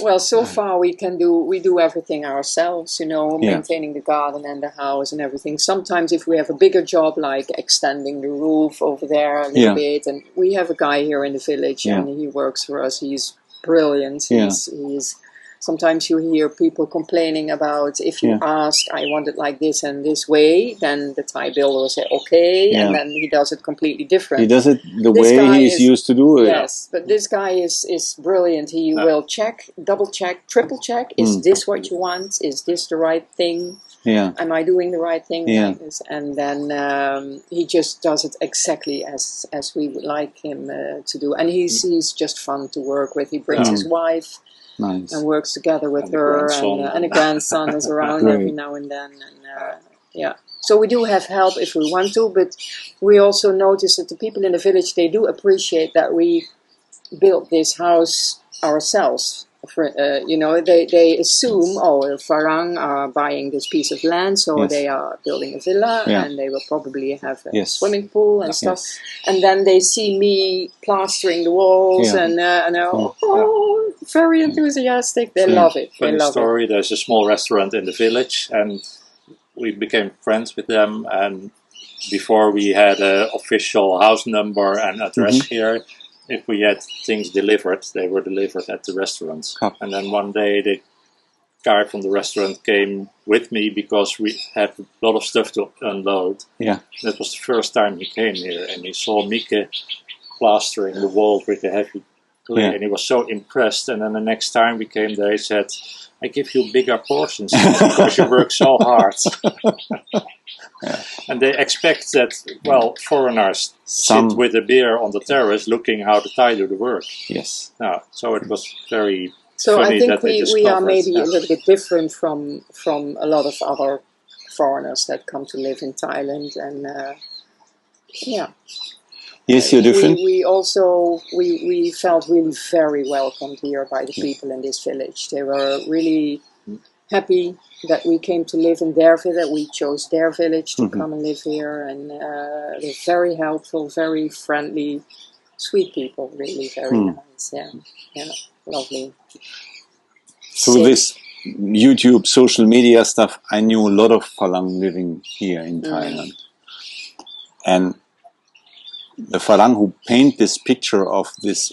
Well, so far we do everything ourselves, you know, Yeah. maintaining the garden and the house and everything. Sometimes if we have a bigger job, like extending the roof over there a little Yeah. bit, and we have a guy here in the village Yeah. and he works for us. He's brilliant. Yeah. He's sometimes you hear people complaining about if you Yeah. ask, I want it like this and this way, then the Thai builder will say, okay, Yeah. and then he does it completely different. He does it the This way guy he's is- used to do it. Yes, but this guy is brilliant. He will check, double check, triple check. Is Mm. this what you want? Is this the right thing? Yeah. Am I doing the right thing? Yeah. Like this? And then he just does it exactly as we would like him to do. And he's just fun to work with. He brings Mm. his wife Nice. and works together with And the her, grandson. and a grandson is around Great. every now and then. And yeah, so we do have help if we want to, but we also notice that the people in the village, they do appreciate that we built this house ourselves. For, you know, they assume, oh, Farang are buying this piece of land, so Yes. they are building a villa, Yeah. and they will probably have a Yes. swimming pool and stuff. Yes. And then they see me plastering the walls, Yeah. and they're, oh, very enthusiastic. They Yeah. love it. They Funny love story, there's a small restaurant in the village and we became friends with them, and before we had an official house number and address here, if we had things delivered, they were delivered at the restaurant. Oh. And then one day the guy from the restaurant came with me because we had a lot of stuff to unload. Yeah. That was the first time he came here, and he saw Mieke plastering the walls with the heavy clay, Yeah. and he was so impressed. And then the next time we came there, he said, I give you bigger portions because you work so hard. And they expect that, well, foreigners Some- sit with a beer on the terrace looking how the Thai do the work. Yes. No, so it was very So funny I think that they we are discovered, maybe yeah. a little bit different from a lot of other foreigners that come to live in Thailand, and yeah. Yes, you're different. We also we felt really very welcomed here by the people in this village. They were really happy that we came to live in their village. We chose their village to come and live here, and they're very helpful, very friendly, sweet people. Really very nice. Yeah, lovely. Through Sick. this YouTube, social media stuff, I knew a lot of Falang living here in Thailand. And the Falang who paint this picture of this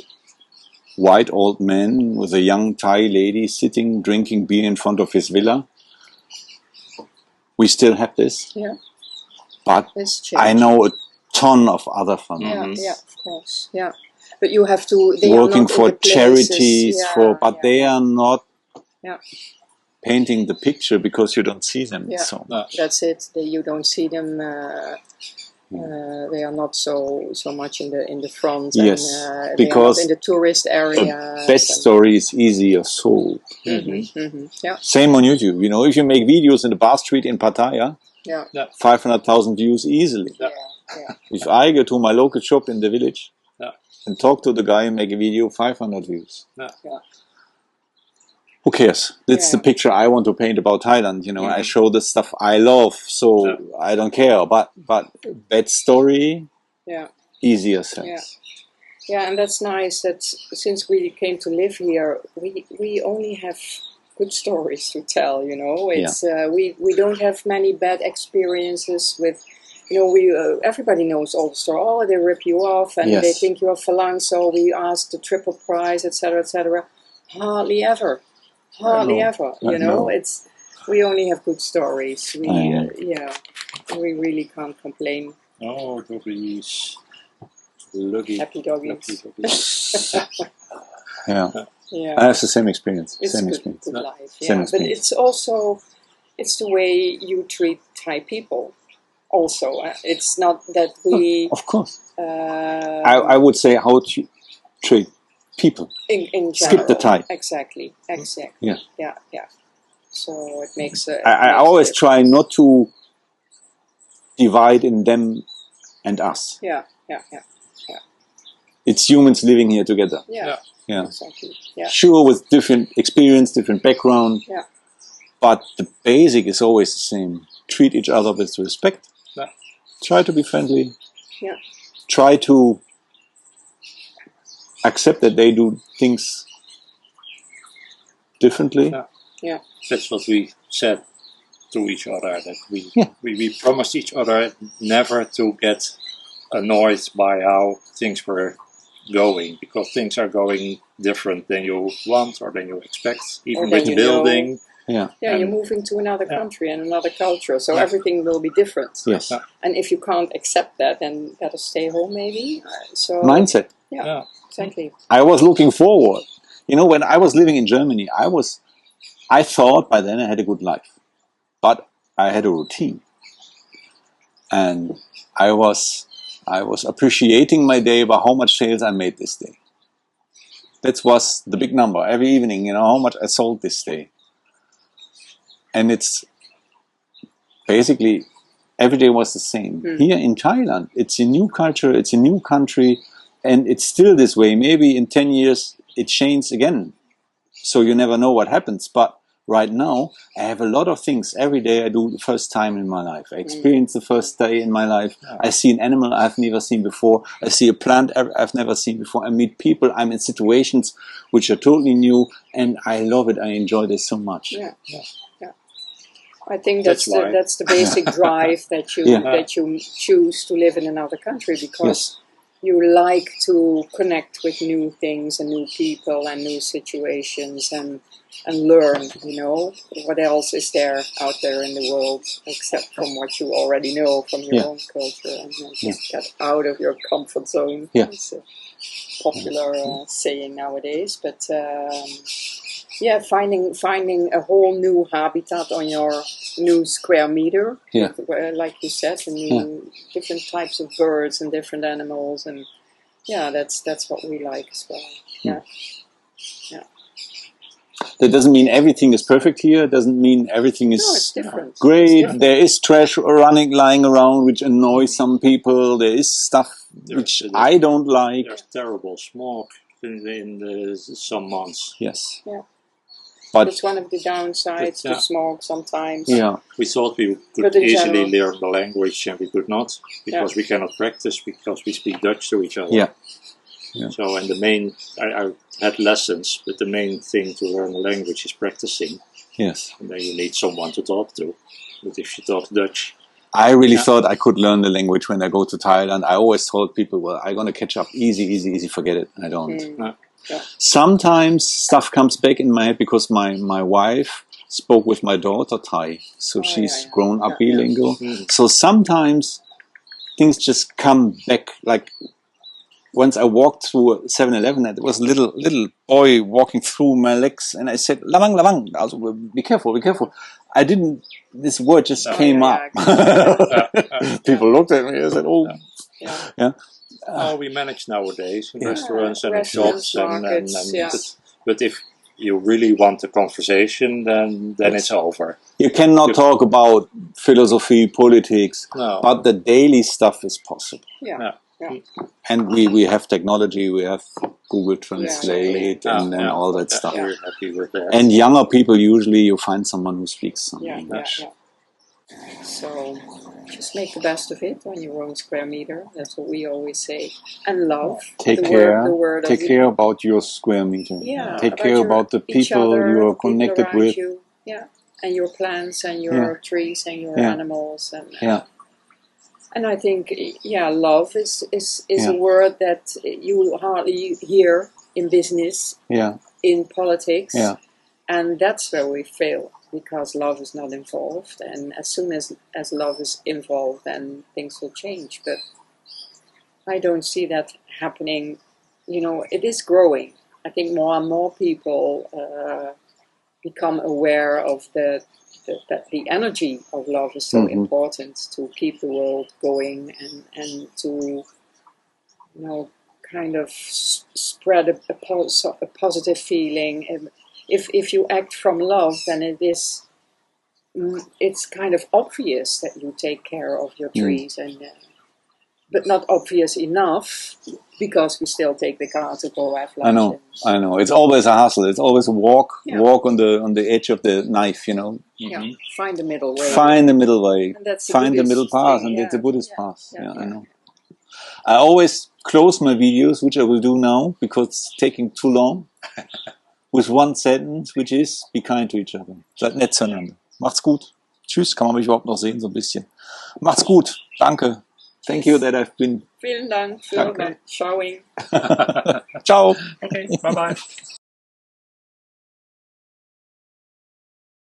white old man with a young Thai lady sitting drinking beer in front of his villa, we still have this. Yeah, But it's I changed. know a ton of other Falang. Yeah, yeah, of course. Yeah. But you have to. They working are not for in the places. charities, Yeah, but yeah, they are not yeah. painting the picture because you don't see them Yeah. so No. much. That's it. You don't see them. They are not so much in the front. Yes, and, because they are not in the tourist A areas. bad story is easier sold. Yeah, Same on YouTube. You know, if you make videos in the bar street in Pattaya, yeah, 500,000 views easily. yeah, yeah. If I go to my local shop in the village Yeah. and talk to the guy and make a video, 500 views. Yeah. Yeah. Who cares? That's the Yeah. picture I want to paint about Thailand. You know, I show the stuff I love, so I don't care. But bad story, Yeah. easier sells. Yeah. Yeah, and that's nice that since we came to live here, we only have good stories to tell. You know, it's we don't have many bad experiences with. You know, everybody knows all the story. Oh, they rip you off and Yes. they think you are Falang, so we ask the triple price, etc., etc. Hardly ever. Hardly ever. You know, it's we only have good stories. We we really can't complain. Oh, doggies. Lucky. Happy doggies. Lucky doggies. Yeah. Yeah. I have the same experience. It's Same good, experience. good life, Same yeah. But experience. it's also the way you treat Thai people. Also, it's not that we Of course. uh, I would say how to treat people. in general skip the Thai. Exactly. Yeah. Yeah. So it makes. I always try not to divide in them and us. Yeah. It's humans living here together. Yeah. Yeah. Exactly. Yeah. Sure, with different experience, different background. Yeah. But the basic is always the same. Treat each other with respect. Yeah. Try to be friendly. Yeah. Try to accept that they do things differently. Yeah. That's what we said to each other, that Yeah. we promised each other never to get annoyed by how things were going, because things are going different than you want or than you expect, even Or with than you building. Yeah. Yeah, And- you're moving to another Yeah. country and another culture, so Yeah. everything will be different. Yes. Yeah. And if you can't accept that, then better stay home, maybe. So Mindset. Yeah. exactly. I was looking forward. You know, when I was living in Germany, I thought by then I had a good life, but I had a routine, and I was appreciating my day by how much sales I made this day. That was the big number every evening. You know how much I sold this day, and it's basically every day was the same. Here in Thailand, it's a new culture, it's a new country, and it's still this way. Maybe in 10 years it changes again. So you never know what happens. But right now, I have a lot of things every day I do the first time in my life. I experience the first day in my life. I see an animal I've never seen before. I see a plant I've never seen before. I meet people. I'm in situations which are totally new, and I love it. I enjoy this so much. Yeah. I think that's That's why. the basic drive that you Yeah. that you choose to live in another country because Yes. you like to connect with new things and new people and new situations and learn. You know what else is there out there in the world except from what you already know from your Yeah. own culture and just get out of your comfort zone. Yeah. It's a popular saying nowadays, but. Yeah, finding a whole new habitat on your new square meter. Yeah. Like you said, and new different types of birds and different animals, and yeah, that's what we like as well. Yeah, That doesn't mean everything is perfect here. It doesn't mean everything is no, it's different. great. It's different. There is trash lying around which annoys some people. There is stuff which There's- I don't like. There's terrible smog in the some months. Yes. Yeah. But That's one of the downsides to Yeah. smog sometimes. yeah, We thought we could But in easily general- learn the language, and we could not, because we cannot practice, because we speak Dutch to each other. Yeah. Yeah. So, and I had lessons, but the main thing to learn a language is practicing, yes. and then you need someone to talk to. But if you talk Dutch, I really Yeah. thought I could learn the language when I go to Thailand. I always told people, well, I'm going to catch up easy, forget it. I don't. Yeah. Sometimes stuff comes back in my head because my wife spoke with my daughter Thai. So she's yeah. grown up Yeah, yeah. bilingual. Mm. So sometimes things just come back like once I walked through 7-Eleven, and there was a little boy walking through my legs, and I said, "Lavang, lavang." Also, be careful, be careful. I didn't. This word just came up. People looked at me and said, "Oh, yeah." We manage nowadays in Yeah. restaurants and in Restaurants, shops, and markets, yeah. but if you really want a conversation, then it's over. You cannot talk about philosophy, politics, No. but the daily stuff is possible. Yeah. And we have technology, we have Google Translate and all that stuff. We're happy with that. And younger people, usually you find someone who speaks some English. So just make the best of it on your own square meter. That's what we always say. And love. Take the care. Word Take care about your square meter. Yeah. Take care about the each people other, you are the people connected around with. you. Yeah. And your plants and your trees and your animals. And, and I think, love is a word that you hardly hear in business, in politics. And that's where we fail, because love is not involved. And as soon as love is involved, then things will change. But I don't see that happening. You know, it is growing. I think more and more people become aware of that the energy of love is so important to keep the world going and to, kind of spread a positive feeling. And if you act from love, then it's kind of obvious that you take care of your trees, but not obvious enough, because we still take the car to go have lunch. I know. It's always a hustle. It's always a walk on the edge of the knife. Yeah, find the middle way. Find the middle way. And that's find the middle path, and it's a Buddhist path. I know. I always close my videos, which I will do now because it's taking too long, with one sentence, which is: be kind to each other. Seid nett zueinander. Macht's gut. Tschüss. Kann man mich überhaupt noch sehen, so ein bisschen. Macht's gut. Danke. Thank you that I've been. Vielen Dank für dein Showing. Ciao. Okay, bye-bye.